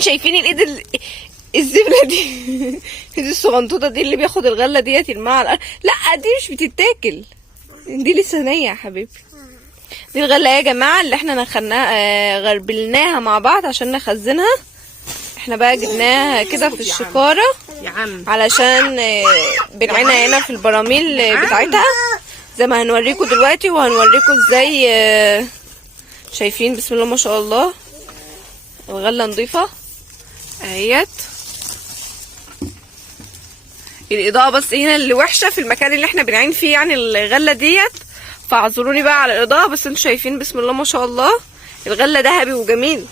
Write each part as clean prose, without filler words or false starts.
شايفين الايد الزبله دي الايد الصغنطوطه دي اللي بياخد الغله ديت يرميها على الارض. لا دي مش بتتاكل، دي لسه نيه يا حبيبي. دي الغله يا جماعه اللي احنا نخلناها غربلناها مع بعض عشان نخزنها. احنا بقى جبناها كده في الشكاره يا عم علشان بنعينها هنا في البراميل بتاعتها زي ما هنوريكم دلوقتي، وهنوريكم ازاي. شايفين بسم الله ما شاء الله الغله نظيفه اهيت. الاضاءه بس هنا اللي وحشه في المكان اللي احنا بنعين فيه يعني الغله ديت، فاعذروني بقى على الاضاءه. بس انتوا شايفين بسم الله ما شاء الله الغله ذهبي وجميل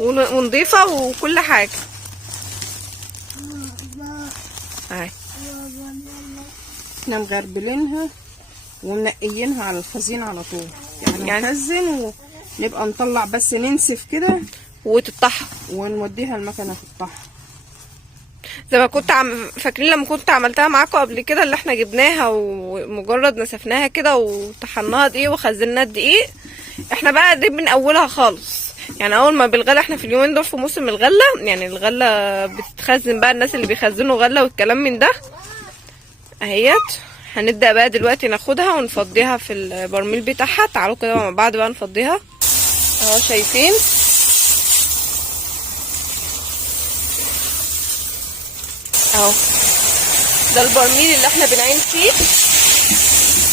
ونضيفه وكل حاجه اهي. احنا مغربلينها ومنقيينها على الخزين على طول، يعني نخزن ونبقى نطلع بس ننسف كده وتطحن ونوديها المكنه تطحن زي ما كنت فاكرين لما كنت عملتها معاكم قبل كده، اللي احنا جبناها ومجرد نسفناها كده وطحناها دقيق وخزناها دقيق. احنا بقى دي من اولها خالص، يعني اول ما بالغله احنا في اليومين دول في موسم الغله، يعني الغله بتتخزن بقى، الناس اللي بيخزنوا غله والكلام من ده اهيت. هنبدا بقى دلوقتي ناخدها ونفضيها في البرميل بتاعها. تعالوا كده مع بعض بقى نفضيها اهو. شايفين اهو ده البرميل اللي احنا بنعين فيه.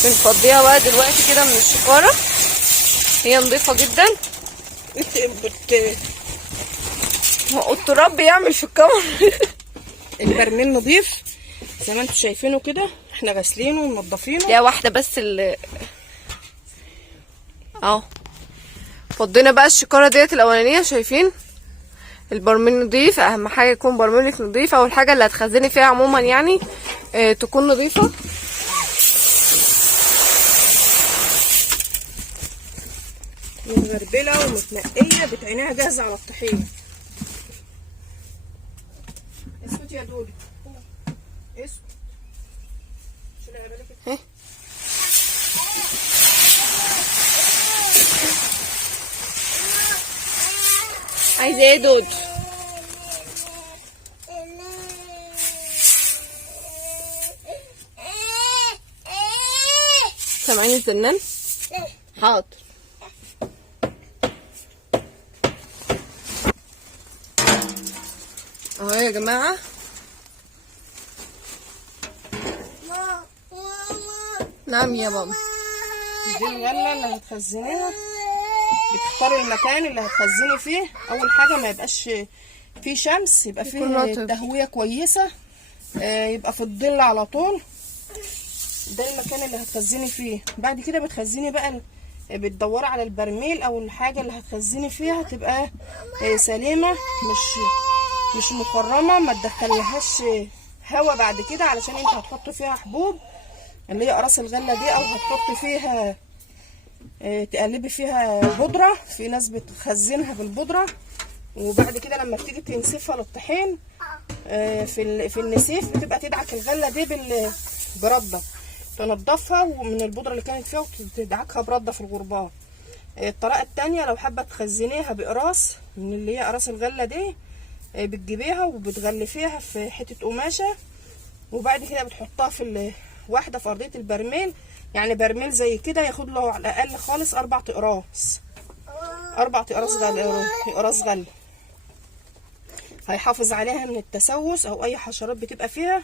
بنفضيها بقى دلوقتي كده من الشكاره، هي نظيفه جدا. هو التراب بيعمل في الكاميرا البرميل نظيف زي ما انتوا شايفينه كده، احنا غاسلينه ومنضفينه. يا واحده بس اهو. فضينا بقى الشكاره ديت الاولانيه. شايفين البرميل نضيف، اهم حاجه يكون برميلك نضيف، او الحاجه اللي هتخزني فيها عموما يعني تكون نضيفه. متغربله ومتنقيه، بتعينيها جاهزه على الطحين. اسكت يا دودي، اسكت. شيلها بالك كده. عايزه ايه دود؟ سامعين الزنان؟ حاضر. اهو يا جماعه نعم يا ماما. دي الغله اللي هتخزنيها، بتختاروا المكان اللي هتخزني فيه. اول حاجه ما يبقاش فيه شمس، يبقى فيه تهويه كويسه، يبقى في الظل على طول. ده المكان اللي هتخزني فيه. بعد كده بتخزني بقى، بتدوري على البرميل او الحاجه اللي هتخزني فيها تبقى سليمه، مش مخرمه، ما تدخليهاش هوا بعد كده، علشان انت هتحط فيها حبوب اللي هي اقراص الغله دي، او هتحط فيها تقلبي فيها بودره. في ناس بتخزنها بالبودره، وبعد كده لما بتيجي تنسفها للطحين في النسيف بتبقى تدعك الغله دي برده، تنضفها ومن البودره اللي كانت فيها وتدعكها برده في الغربال. الطريقه التانية لو حابه تخزنيها باقراص من اللي هي اقراص الغله دي، بتجيبيها وبتغلفيها في حته قماشه، وبعد كده بتحطها في واحده في ارضيه البرميل. يعني برميل زي كده ياخد له على الاقل خالص 4 اقراص، 4 اقراص غله، هيحافظ عليها من التسوس او اي حشرات بتبقى فيها،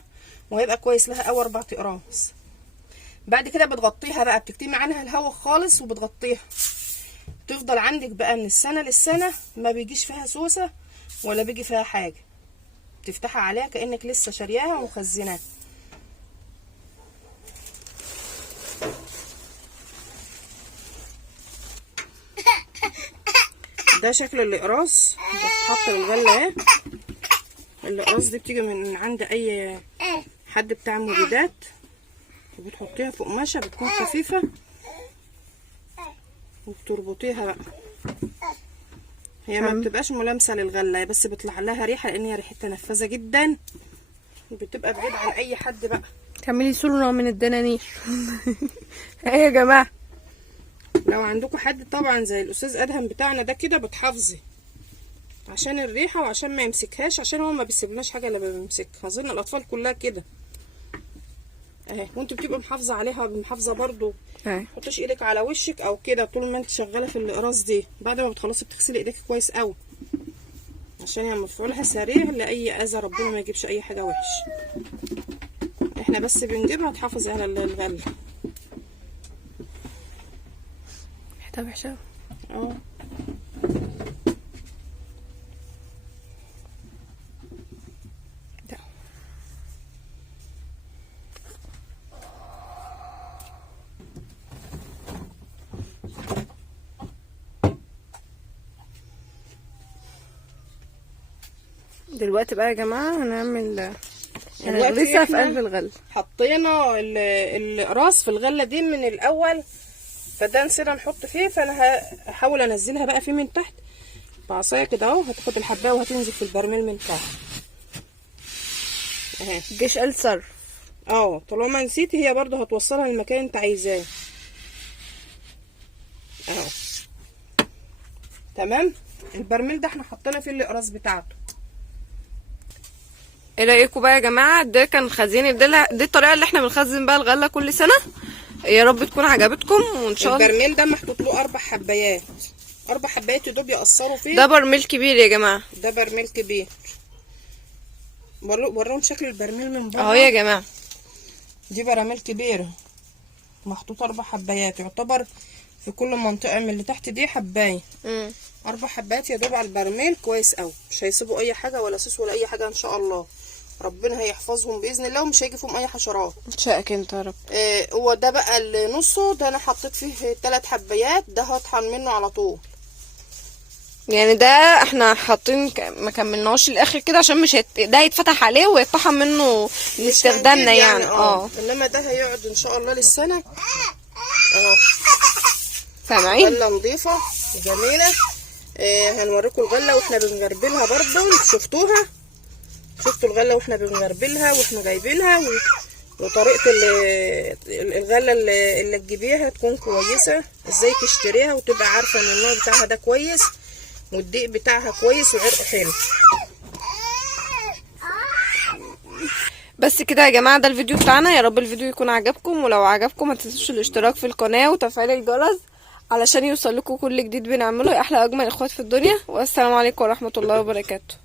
وهيبقى كويس لها او 4 اقراص. بعد كده بتغطيها بقى، بتكتمي عنها الهواء خالص وبتغطيها، تفضل عندك بقى من السنه للسنه، ما بيجيش فيها سوسه ولا بيجي فيها حاجه، تفتحها عليها كانك لسه شارياها ومخزناها. ده شكل الاقراص، بتتحط الغله اهي. الاقراص دي بتيجي من عند اي حد بتاع مبيدات، وبتحطيها في قماشه بتكون خفيفه وبتربطيها بقى. هي ما بتبقاش ملامسه للغله، بس بيطلع لها ريحه لان هي ريحتها نفاذه جدا، وبتبقى بعيد عن اي حد بقى. تعملي صورة من الدنانير ايه يا جماعه؟ لو عندكم حد طبعا زي الاستاذ ادهم بتاعنا ده كده، بتحافظي عشان الريحه وعشان ما يمسكهاش، عشان هو ما بيسيبلناش حاجه الا لما بيمسكها. اظن الاطفال كلها كده اهي. وانت بتبقى محافظه عليها، محافظه برضو. اهي تحطيش ايدك على وشك او كده طول ما انت شغاله في الاقراص دي. بعد ما بتخلصي بتغسلي ايديك كويس قوي، عشان هي مفعولها سريع لاي اذى، ربنا ما يجيبش اي حاجه وحش. احنا بس بنجيبها تحافظي على الغله. ريحتها وحشه. اه دلوقتي بقى يا جماعه هنعمل دلوقتي لسه في احنا قلب الغل. حطينا الاقراص في الغله دي من الاول، فده نسينا نحط فيه، فانا هحاول انزلها بقى فيه من تحت بعصايه كده اهو. هتاخد الحبايه وهتنزل في البرميل من تحت اهي. الجيش قال صرف. طالما نسيتي هي برضو هتوصلها للمكان انت عايزاه اهو. تمام. البرميل ده احنا حطينا فيه الاقراص بتاعته. ايه رايكم بقى يا جماعه؟ ده كان خزين، دي الطريقه اللي احنا بنخزن بقى الغله كل سنه. يا رب تكون عجبتكم وان شاء الله. البرميل ده محطوط له 4 حبايات، 4 حبايات يدوب يقصروا فيه. ده برميل كبير يا جماعه. ده برميل كبير. وروهم شكل البرميل من بره اهو يا جماعه. دي براميل كبيره محطوط 4 حبايات، يعتبر في كل منطقه من اللي تحت دي حبايه. 4 حبايات يدوب على البرميل كويس قوي، مش هيسيبوا اي حاجه ولا سيس ولا اي حاجه ان شاء الله. ربنا هيحفظهم باذن الله ومش هيجي فيهم اي حشرات. شاءك انت يا رب. هو ده بقى اللي نصه ده انا حطيت فيه 3 حبايات، ده هطحن منه على طول. يعني ده احنا حاطين ما كملناش الاخر كده عشان مش ده هيتفتح عليه ويطحن منه لاستخدامنا يعني. انما ده هيقعد ان شاء الله للسنه اهو. سامعين؟ غله نظيفه جميله. هنوريكم الغله واحنا بنغربلها برضه. شفتوها؟ شفتوا الغله واحنا بنغربلها واحنا جايبينها وطريقه الغله اللي تجيبيها تكون كويسه، ازاي تشتريها وتبقى عارفه ان النوع بتاعها ده كويس والدقيق بتاعها كويس وعرق حلو. بس كده يا جماعه، ده الفيديو بتاعنا. يا رب الفيديو يكون عجبكم، ولو عجبكم ما تنسوش الاشتراك في القناه وتفعيل الجرس علشان يوصل لكم كل جديد بنعمله. يا احلى اجمل اخوات في الدنيا، والسلام عليكم ورحمه الله وبركاته.